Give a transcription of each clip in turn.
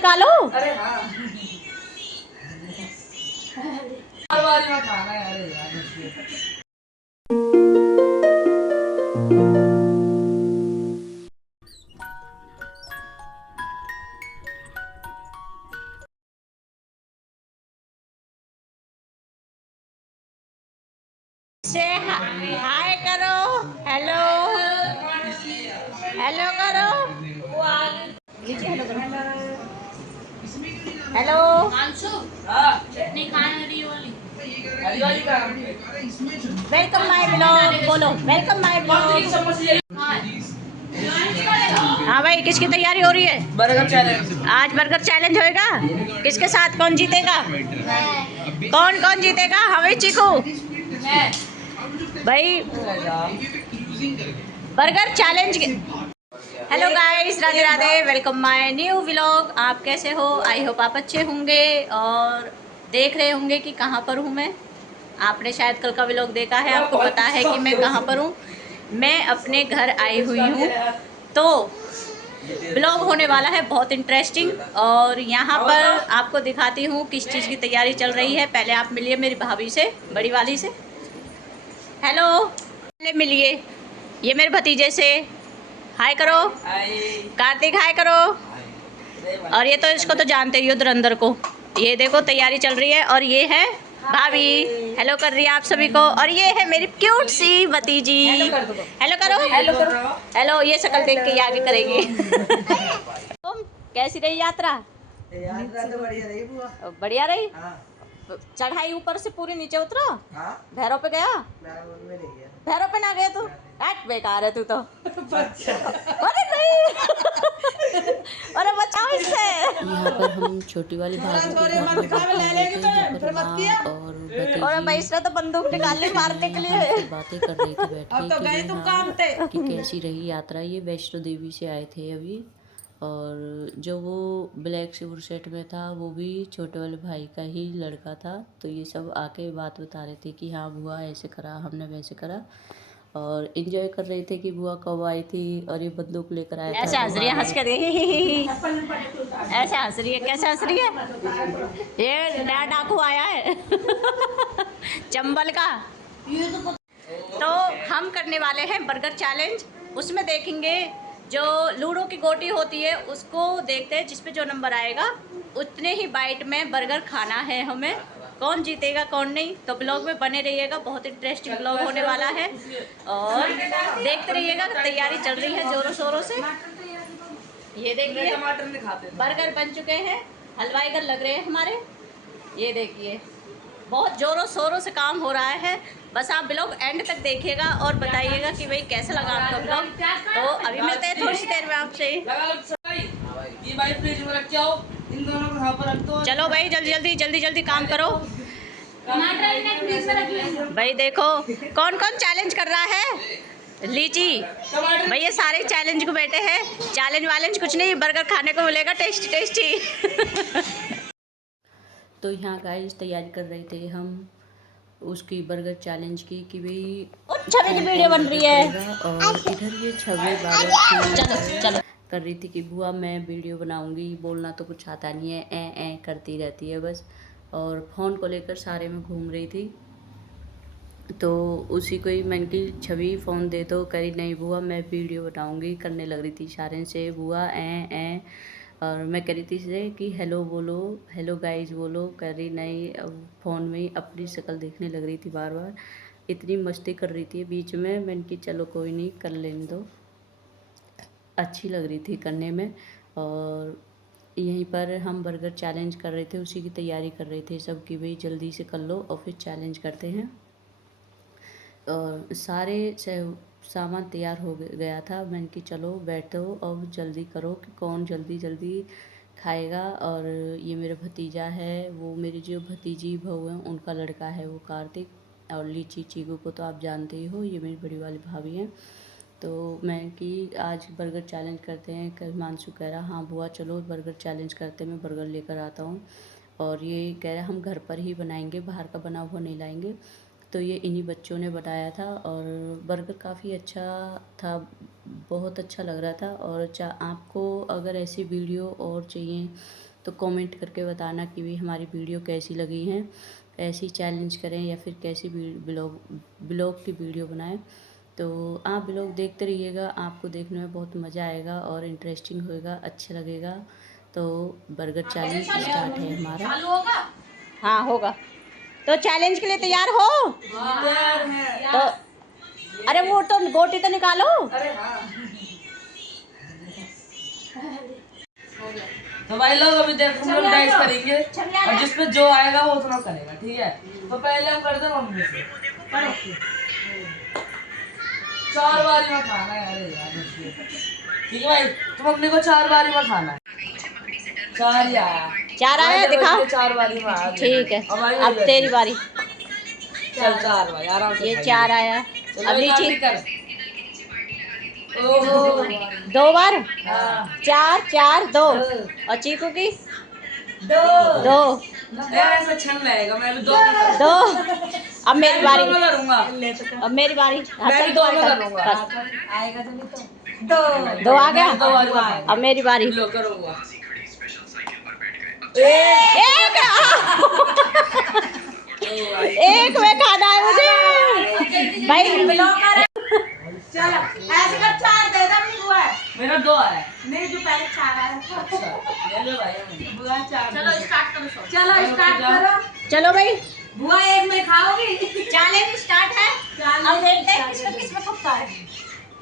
निकालो। अरे हाँ में खाना है। अरे यार से हाय करो, हेलो हेलो करो, हेलो करो, हेलो चटनी खाने वाली वेलकम माय ब्लॉग। बोलो वेलकम माय ब्लॉग। हाँ भाई, किसकी तैयारी हो रही है? Burger challenge. आज बर्गर चैलेंज होएगा। किसके साथ, कौन जीतेगा? कौन कौन जीतेगा? हाँ भाई चीकू भाई, burger challenge. Hello guys, Radhe Radhe, welcome my new vlog. आप कैसे हो? आई होप आप अच्छे होंगे और देख रहे होंगे कि कहाँ पर हूँ मैं। आपने शायद कल का व्लॉग देखा है, आपको पता है कि मैं कहाँ पर हूँ। मैं अपने घर आई हुई हूँ, तो ब्लॉग होने वाला है बहुत इंटरेस्टिंग। और यहाँ पर आपको दिखाती हूँ किस चीज़ की तैयारी चल रही है। पहले आप मिलिए मेरी भाभी से, बड़ी वाली से। हेलो, पहले मिलिए ये मेरे भतीजे से। हाय करो कार्तिक, हाय करो। और ये तो, इसको तो जानते ही हो, धुरंधर को। ये देखो तैयारी चल रही है। और ये है भाभी, हेलो कर रही है आप सभी को। और ये है मेरी क्यूट सी भतीजी। हेलो करो, हेलो करो, हेलो। ये शक्ल देख के ये आगे करेगी। तुम कैसी रही यात्रा? यात्रा तो बढ़िया रही बुआ। बढ़िया रही। हाँ। चढ़ाई ऊपर से पूरी नीचे उतरा? हाँ? भैरव पे गया? मैं नहीं गया। भैरव पे ना गए तू? हट, बेकार है तू तो। अच्छा। अरे नहीं। अरे बचाओ इससे। यहाँ पर हम छोटी वाली भाभी के घर में बैठे हुए थे। यहाँ पर माँ और और भाई भतीजी इसने तो बंदूक निकाल ली मारने के लिए। हमसे बातें कर रही थी बैठ के कि हाँ कि कैसी रही यात्रा। ये वैष्णो देवी से आए थे अभी। और जो वो ब्लैक सिवर सेट में था वो भी छोटे वाले भाई का ही लड़का था। तो ये सब आके बात बता रहे थे कि हाँ बुआ ऐसे करा, हमने वैसे करा। और इंजॉय कर रहे थे कि बुआ कब आई थी और ये बंदूक लेकर आया था। ऐसे हंस रही है, हंस कर ऐसे हंस रही है, कैसे हंस रही है? ये नया डाकू आया है। चंबल का। तो हम करने वाले हैं बर्गर चैलेंज। उसमें देखेंगे, जो लूडो की गोटी होती है उसको देखते हैं, जिस पे जो नंबर आएगा उतने ही बाइट में बर्गर खाना है हमें। कौन जीतेगा कौन नहीं, तो ब्लॉग में बने रहिएगा। बहुत इंटरेस्टिंग ब्लॉग होने वाला है और देखते रहिएगा। तैयारी चल रही है जोरों शोरों से। ये देखिए बर्गर बन चुके हैं, हलवाई घर लग रहे हैं हमारे। ये देखिए बहुत जोरों शोरों से काम हो रहा है। बस आप ब्लॉग एंड तक देखिएगा और बताइएगा कि भाई कैसा लगा आपका ब्लॉग। तो अभी मिलते हैं थोड़ी सी देर में आपसे। चलो भाई, जल्दी जल्दी जल्दी जल्दी काम करो। भाई देखो कौन कौन चैलेंज कर रहा है। लीची भाई, ये सारे चैलेंज को बैठे हैं। चैलेंज वालेंज कुछ नहीं, बर्गर खाने को मिलेगा टेस्टी टेस्टी। तो यहाँ गाइस तैयारी कर रहे थे हम उसकी बर्गर चैलेंज की कि भाई छवि की वीडियो बन रही है। और इधर ये छवि बार बार चलो चलो। कर रही थी कि बुआ मैं वीडियो बनाऊंगी, बोलना तो कुछ आता नहीं है, ए करती रहती है बस। और फ़ोन को लेकर सारे में घूम रही थी। तो उसी को ही मैंने की छवि फ़ोन दे दो, करी नहीं बुआ मैं वीडियो बनाऊंगी, करने लग रही थी इशारे से बुआ ए। और मैं कह रही थी इसे कि हेलो बोलो, हेलो गाइस बोलो, कर रही नहीं। अब फ़ोन में ही अपनी शक्ल देखने लग रही थी बार बार। इतनी मस्ती कर रही थी बीच में, मैंने की चलो कोई नहीं कर लेने दो, अच्छी लग रही थी करने में। और यहीं पर हम बर्गर चैलेंज कर रहे थे, उसी की तैयारी कर रहे थे सब कि भाई जल्दी से कर लो और फिर चैलेंज करते हैं। और सारे सामान तैयार हो गया था। मैंने कि चलो बैठो अब जल्दी करो कि कौन जल्दी जल्दी खाएगा। और ये मेरा भतीजा है, वो मेरी जो भतीजी बहू है उनका लड़का है वो कार्तिक। और लीची चीकू को तो आप जानते ही हो, ये मेरी बड़ी वाली भाभी हैं। तो मैं कि आज बर्गर चैलेंज करते हैं। कल मानसू कह रहा हाँ बुआ चलो बर्गर चैलेंज करते हैं, मैं बर्गर लेकर आता हूँ। और ये कह रहा हम घर पर ही बनाएंगे, बाहर का बना हुआ नहीं लाएंगे। तो ये इन्हीं बच्चों ने बनाया था और बर्गर काफ़ी अच्छा था, बहुत अच्छा लग रहा था। और आपको अगर ऐसी वीडियो और चाहिए तो कमेंट करके बताना कि भी हमारी वीडियो कैसी लगी है, ऐसी चैलेंज करें या फिर कैसी ब्लॉग की वीडियो बनाएं। तो आप ब्लॉग देखते रहिएगा, आपको देखने में बहुत मज़ा आएगा और इंटरेस्टिंग होएगा, अच्छा लगेगा। तो बर्गर चैलेंज स्टार्ट है हमारा। हाँ होगा। तो चैलेंज के लिए तैयार हो? तो अरे वो तो गोटी तो निकालो। तो भाई लोग अभी देखो हम लोग डाइस करेंगे और जिसमें जो आएगा वो उतना करेगा, ठीक है। तो पहले हम करते हैं मम्मी से। 4 बारी में खाना है। अरे यार ठीक है भाई, तो मम्मी को 4 बारी में खाना है। 4 ही आया। 4 आया, दिखाओ। 4 बारी में आया। ठीक है, अब तेरी बारी। चल 4 बारी आराम से। ये 4 आया। अब लीची कर। 2 बार। हाँ। 4 4 2 और चीकू की 2 ऐसा छन लगेगा, मैं भी 2 अब मेरी बारी। करूंगा। अब मेरी बारी। मैं भी 2 में करूंगा। आएगा तो नहीं तो 2 आ गया। 2 बारी में अब मेरी बारी। लो करूंगा। एक में खाना है मुझे भाई। चलो ऐसे कर 4 दे दे बुआ। मेरा 2 आया। नहीं जो पहले 4 आया। अच्छा ले लो भाई बुआ 4। चलो स्टार्ट करो। चलो स्टार्ट करो। चलो भाई, बुआ एक में खाओगी। चैलेंज स्टार्ट है। अब देखते हैं किसमें फंसता है।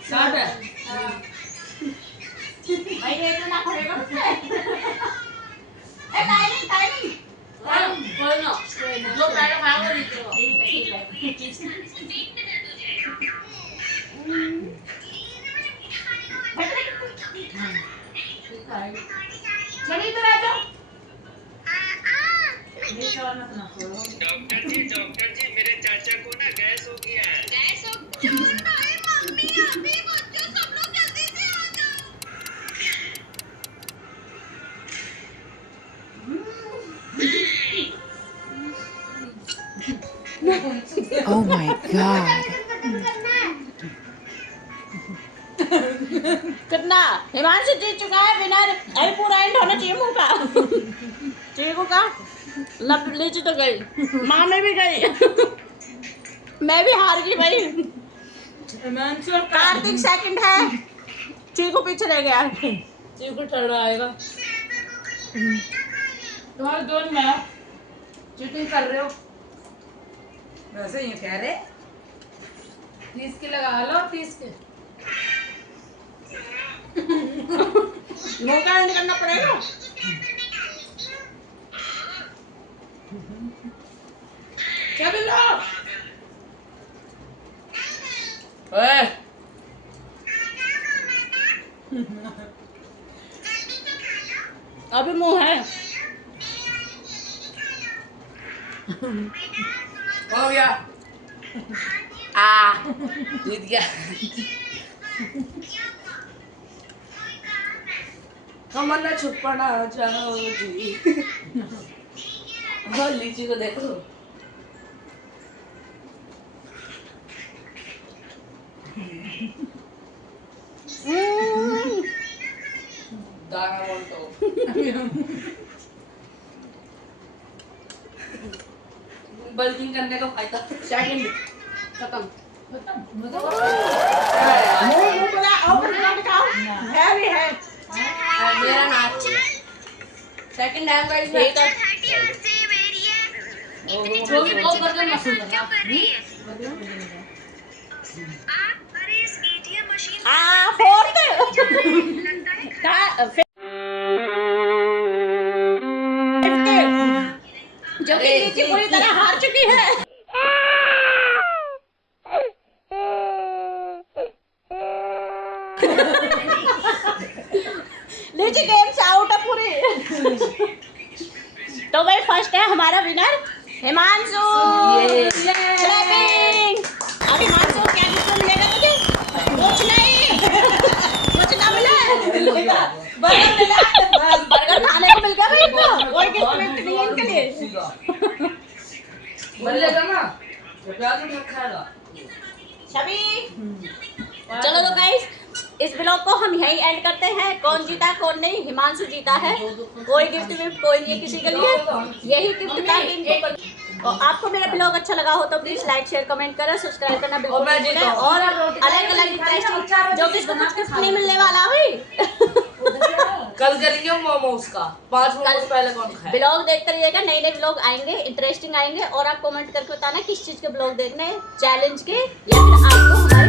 स्टार्ट है। भाई एक में ना पड़ेगा मुझसे। टाइमिंग टाइमिंग कोई ना, जो पहले खाओगे लीजिएगा। ठीक है। चलो इधर आ जाओ। डॉक्टर जी मेरे चाचा को ना गैस हो गया है। गैस हो गया है भाई। मम्मी अभी बच्चों सब लोग जल्दी से आ जाओ। Oh my god. कितना हिमांशु जीत चुका है विनर। अरे पूरा एंड होना चाहिए मुंह का। चीकू का लीची तो गई, माँ में भी गई। मैं भी हार गई भाई। कार्तिक सेकंड है, चीकू पीछे रह गया। चीकू थर्ड आएगा। तुम्हारे दोनों में चीटिंग कर रहे हो। वैसे ही कह रहे 30 के लगा लो, 30 के। मुंह का एंड करना पड़ेगा। चलो ओए अभी मुंह है। हो गया। जीत गया। कमर छुपना चाहोगी। हाँ लीची को देखो। दाना बोल तो। बल्किंग करने का फायदा। सेकंड खत्म। मुंह पूरा ओपन कर दिखाओ। है भी है। मेरा नाम सेकंड है गाइस। ठीक है। जो भी बहुत बर्गर मशहूर है। अरे इस एटीएम मशीन फोर्थ जो कि लीची पूरी तरह हार चुकी है। लीची गेम से आउट है पूरी। तो भाई फर्स्ट है हमारा विनर हिमांशु। क्लैपिंग। अब हिमांशु क्या गिफ्ट मिलेगा तुझे? कुछ नहीं, कुछ ना मिला। बर्गर मिला। बर्गर खाने को मिल गया भाई इनको। कोई गिफ्ट विफ्ट नहीं है इनके लिए। मिलेगा ना तो प्याज में खाएगा। सभी चलो तो गाइस इस ब्लॉग को हम यहीं एंड करते हैं। कौन जीता कौन नहीं, हिमांशु जीता है। कोई गिफ्ट विफ्ट कोई नहीं है किसी के लिए, यही गिफ्ट था कि इनको। और आपको मेरा ब्लॉग अच्छा लगा हो तो प्लीज लाइक शेयर कमेंट करें, सब्सक्राइब करना बिल्कुल मत भूलें। और अलग अलग इंटरेस्टिंग जो कि इसको कुछ गिफ्ट नहीं मिलने वाला भाई। कल करेंगे मोमोज का 5 मोमोज पहले कौन खाए। ब्लॉग देखते रहिएगा, नए नए ब्लॉग आएंगे, इंटरेस्टिंग आएंगे। और आप कमेंट करके बताना किस चीज के ब्लॉग देखने हैं, चैलेंज के या फिर आपको हमारे